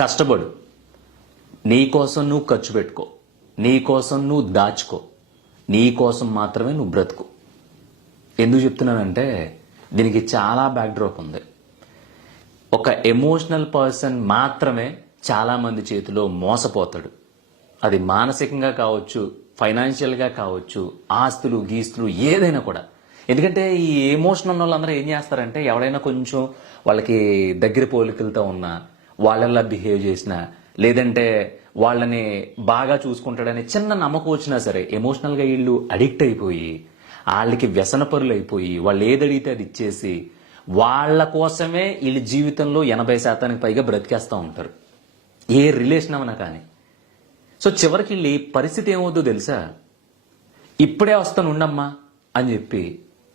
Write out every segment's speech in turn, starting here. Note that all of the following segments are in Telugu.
కష్టపడు, నీ కోసం నువ్వు ఖర్చు పెట్టుకో, నీ కోసం నువ్వు దాచుకో, నీ కోసం మాత్రమే నువ్వు బ్రతుకు. ఎందుకు చెప్తున్నానంటే దీనికి చాలా బ్యాక్డ్రాప్ ఉంది. ఒక ఎమోషనల్ పర్సన్ మాత్రమే చాలా మంది చేతిలో మోసపోతాడు. అది మానసికంగా కావచ్చు, ఫైనాన్షియల్గా కావచ్చు, ఆస్తులు గీస్తులు ఏదైనా కూడా. ఎందుకంటే ఈ ఎమోషన్ ఉన్న వాళ్ళందరూ ఏం చేస్తారంటే ఎవడైనా కొంచెం వాళ్ళకి దగ్గర పోలికలతో ఉన్నా, వాళ్ళలా బిహేవ్ చేసినా, లేదంటే వాళ్ళని బాగా చూసుకుంటాడని చిన్న నమ్మకం వచ్చినా సరే ఎమోషనల్గా వీళ్ళు అడిక్ట్ అయిపోయి వాళ్ళకి వ్యసనపరులు అయిపోయి వాళ్ళు ఏదడిగితే అది ఇచ్చేసి వాళ్ళ కోసమే వీళ్ళ జీవితంలో 80% పైగా బ్రతికేస్తూ ఉంటారు, ఏ రిలేషన్ అవనా కానీ. సో చివరికి వీళ్ళ పరిస్థితి ఏమవుతుందో తెలుసా? ఇప్పుడే వస్తాను ఉండమ్మా అని చెప్పి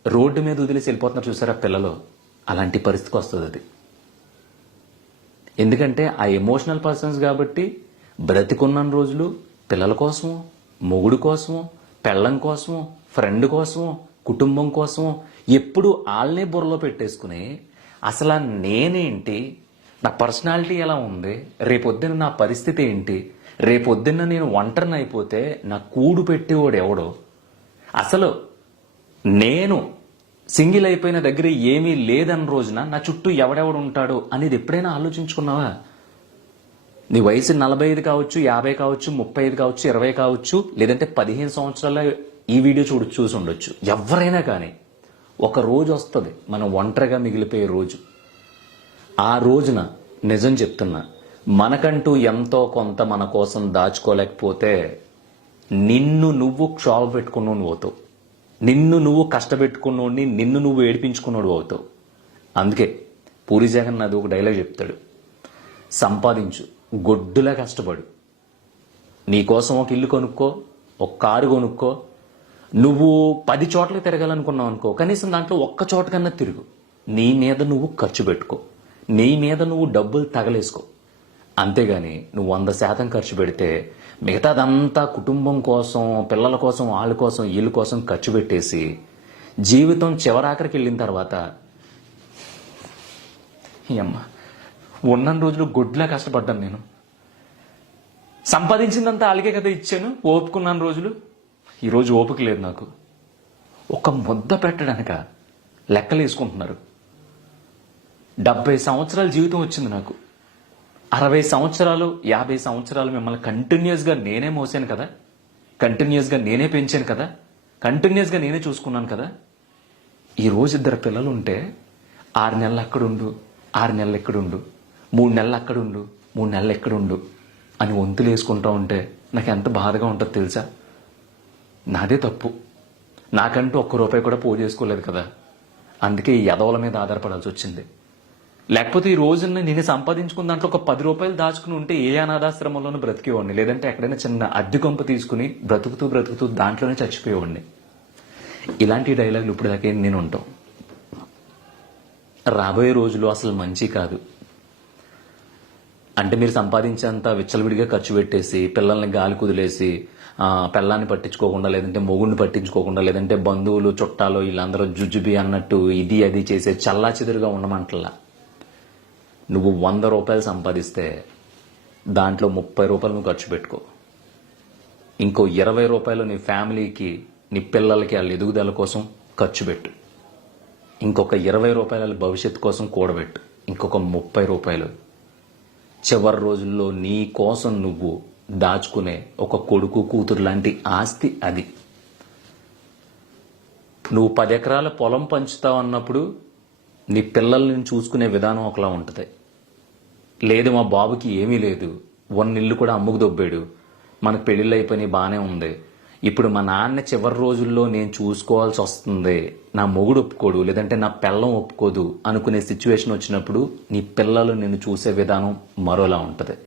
రోడ్డు మీద వదిలేసి వెళ్ళిపోతున్నారు చూసారా పిల్లలు, అలాంటి పరిస్థితికి వస్తుంది అది. ఎందుకంటే ఆ ఎమోషనల్ పర్సన్స్ కాబట్టి బ్రతికున్న రోజులు పిల్లల కోసము, మొగుడు కోసము, పెళ్ళం కోసము, ఫ్రెండ్ కోసము, కుటుంబం కోసము ఎప్పుడు వాళ్ళనే బుర్రలో పెట్టేసుకుని అసలు నేనేంటి, నా పర్సనాలిటీ ఎలా ఉంది, రేపొద్దున నా పరిస్థితి ఏంటి, రేపొద్దున్న నేను ఒంటరిని అయిపోతే నా కూడు పెట్టేవాడు ఎవడో, అసలు నేను సింగిల్ అయిపోయిన దగ్గర ఏమీ లేదన్న రోజున నా చుట్టూ ఎవడెవడు ఉంటాడు అనేది ఎప్పుడైనా ఆలోచించుకున్నావా? నీ వయసు 45 కావచ్చు, 50 కావచ్చు, 35 కావచ్చు, 20 కావచ్చు, లేదంటే 15 సంవత్సరాల ఈ వీడియో చూసి ఉండొచ్చు. ఎవరైనా కానీ ఒక రోజు వస్తుంది మనం ఒంటరిగా మిగిలిపోయే రోజు. ఆ రోజున నిజం చెప్తున్నా, మనకంటూ ఎంతో కొంత మన కోసం దాచుకోలేకపోతే నిన్ను నువ్వు క్షోభ పెట్టుకున్నావు అవుతావు, నిన్ను నువ్వు కష్టపెట్టుకున్నోడిని నిన్ను నువ్వు ఏడిపించుకున్నాడు అవుతావు. అందుకే పూరి జగన్నాథ్ ఒక డైలాగ్ చెప్తాడు, సంపాదించు, గొడ్డులా కష్టపడు, నీకోసం ఒక ఇల్లు కొనుక్కో, ఒక కారు కొనుక్కో, నువ్వు 10 చోట్లకి తిరగాలనుకున్నావు అనుకో, కనీసం దాంట్లో ఒక్క చోట కన్నా తిరుగు, నీ మీద నువ్వు ఖర్చు పెట్టుకో, నీ మీద నువ్వు డబ్బులు తగలేసుకో. అంతేగాని నువ్వు 100% ఖర్చు పెడితే మిగతాదంతా కుటుంబం కోసం, పిల్లల కోసం, వాళ్ళ కోసం, వీళ్ళ కోసం ఖర్చు పెట్టేసి జీవితం చివరాఖరికి వెళ్ళిన తర్వాత అమ్మ ఉన్న రోజులు గొడ్లా కష్టపడ్డాను, నేను సంపాదించిందంతా వాళ్ళకే కదా ఇచ్చాను, ఓపుకున్నాను రోజులు. ఈరోజు ఓపిక లేదు నాకు. ఒక ముద్ద పెట్టడానిక లెక్కలు వేసుకుంటున్నారు. 70 సంవత్సరాల జీవితం వచ్చింది నాకు, 60 సంవత్సరాలు 50 సంవత్సరాలు మిమ్మల్ని కంటిన్యూస్గా నేనే మోసాను కదా, కంటిన్యూస్గా నేనే పెంచాను కదా, కంటిన్యూస్గా నేనే చూసుకున్నాను కదా. ఈ రోజు 2 పిల్లలు ఉంటే 6 నెలలు అక్కడుండు, 6 నెలలు ఎక్కడుండు, 3 నెలలు అక్కడుండు, 3 నెలలు ఎక్కడుండు అని వంతులు వేసుకుంటూ ఉంటే నాకు ఎంత బాధగా ఉంటుందో తెలుసా? నాదే తప్పు, నాకంటూ ₹1 కూడా పోగు చేసుకోలేదు కదా, అందుకే ఈ యదవుల మీద ఆధారపడాల్సి వచ్చింది. లేకపోతే ఈ రోజున నేను సంపాదించుకున్న దాంట్లో ఒక ₹10 దాచుకుని ఉంటే ఏ అనాథాశ్రమంలోనూ బ్రతికేవాడిని, లేదంటే ఎక్కడైనా చిన్న అద్దె కొంప తీసుకుని బ్రతుకుతూ దాంట్లోనే చచ్చిపోయేవాడిని. ఇలాంటి డైలాగులు ఇప్పుడు దాకా నేను ఉంటాం. రాబోయే రోజులు అసలు మంచి కాదు. అంటే మీరు సంపాదించేంత విచ్చలవిడిగా ఖర్చు పెట్టేసి పిల్లల్ని గాలి కుదిలేసి పిల్లాన్ని పట్టించుకోకుండా, లేదంటే మొగుడిని పట్టించుకోకుండా, లేదంటే బంధువులు చుట్టాలు వీళ్ళందరూ జుజుబి అన్నట్టు ఇది అది చేసే చల్లా చెదురుగా ఉండమంటలా. నువ్వు ₹100 సంపాదిస్తే దాంట్లో ₹30 నువ్వు ఖర్చు పెట్టుకో, ఇంకో ₹20 నీ ఫ్యామిలీకి, నీ పిల్లలకి వాళ్ళ ఎదుగుదల కోసం ఖర్చు పెట్టు, ఇంకొక ₹20 భవిష్యత్తు కోసం కూడబెట్టు, ఇంకొక ₹30 చివరి రోజుల్లో నీ కోసం నువ్వు దాచుకునే ఒక కొడుకు కూతురు లాంటి ఆస్తి అది. నువ్వు 10 ఎకరాల పొలం పంచుతావు అన్నప్పుడు నీ పిల్లల్ని చూసుకునే విధానం ఒకలా ఉంటుంది. లేదు మా బాబుకి ఏమీ లేదు, 1 ఇల్లు కూడా అమ్ముకు దొబ్బాడు, మనకు పెళ్ళిళ్ళు అయిపోయినాయి, బాగానే ఉంది, ఇప్పుడు మా నాన్న చివరి రోజుల్లో నేను చూసుకోవాల్సి వస్తుంది, నా మొగుడు ఒప్పుకోడు, లేదంటే నా పిల్లం ఒప్పుకోదు అనుకునే సిచ్యువేషన్ వచ్చినప్పుడు నీ పిల్లలు నిన్ను చూసే విధానం మరోలా ఉంటుంది.